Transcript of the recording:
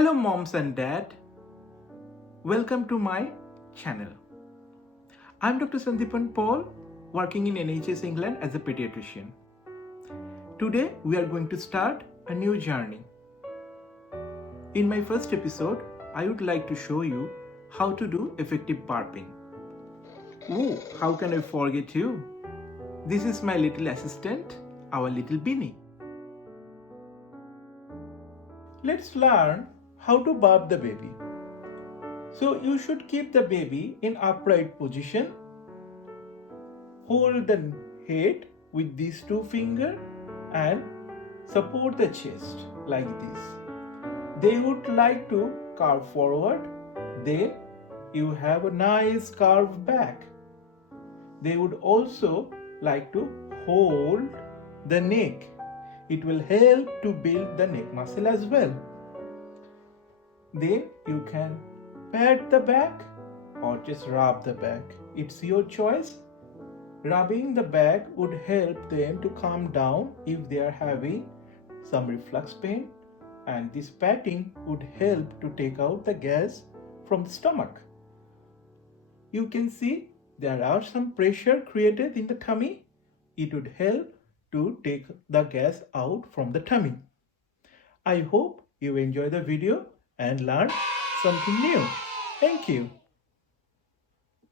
Hello moms and dad, welcome to my channel. I'm Dr. Sandeepan Paul, working in NHS England as a pediatrician. Today we are going to start a new journey. In my first episode, I would like to show you how to do effective burping. Oh, how can I forget you? This is my little assistant, our little Beanie. Let's learn how to burp the baby. So you should keep the baby in upright position. Hold the head with these two fingers and support the chest like this. They would like to curve forward. Then you have a nice curved back. They would also like to hold the neck. It will help to build the neck muscle as well. Then you can pat the back or just rub the back. It's your choice. Rubbing the back would help them to calm down if they are having some reflux pain, and this patting would help to take out the gas from the stomach. You can see there are some pressure created in the tummy. It would help to take the gas out from the tummy. I hope you enjoy the video and learn something new. Thank you.